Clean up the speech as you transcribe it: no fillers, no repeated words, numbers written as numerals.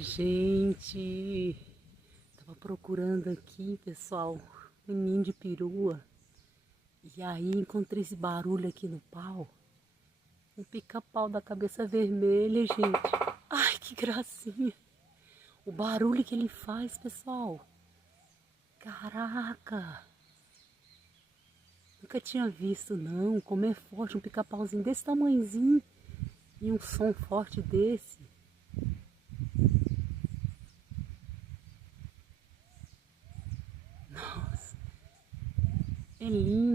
Gente, tava procurando aqui, pessoal, um ninho de perua. E aí encontrei esse barulho aqui no pau. Um pica-pau da cabeça vermelha, gente. Ai, que gracinha. O barulho que ele faz, pessoal. Caraca. Nunca tinha visto, não. Como é forte um pica-pauzinho desse tamanhozinho. E um som forte desse. Nossa. É lindo.